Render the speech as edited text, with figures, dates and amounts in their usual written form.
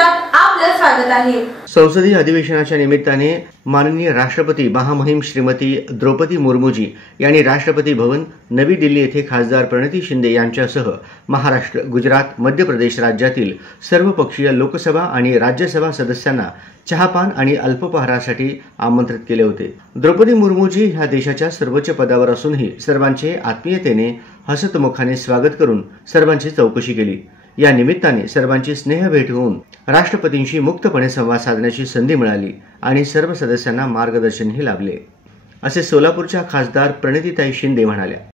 चित्रात आपलं स्वागत आहे। संसदीय अधिवेशनाच्या निमित्ताने माननीय राष्ट्रपती महामहिम श्रीमती द्रौपदी मुर्मूजी यांनी राष्ट्रपती भवन नवी दिल्ली येथे खासदार प्रणिती शिंदे यांच्यासह महाराष्ट्र, गुजरात, मध्य प्रदेश राज्यातील सर्वपक्षीय लोकसभा आणि राज्यसभा सदस्यांना चहापान आणि अल्पोपहारासाठी आमंत्रित केले होते। द्रौपदी मुर्मूजी ह्या देशाच्या सर्वोच्च पदावर असूनही सर्वांचे आत्मीयतेने हसतमुखाने स्वागत करून सर्वांची चौकशी केली। या निमित्ताने सर्वांची स्नेहभेट होऊन राष्ट्रपतींशी मुक्तपणे संवाद साधण्याची संधी मिळाली आणि सर्व सदस्यांना मार्गदर्शनही लाभले, असे सोलापूरच्या खासदार प्रणितीताई शिंदे म्हणाल्या।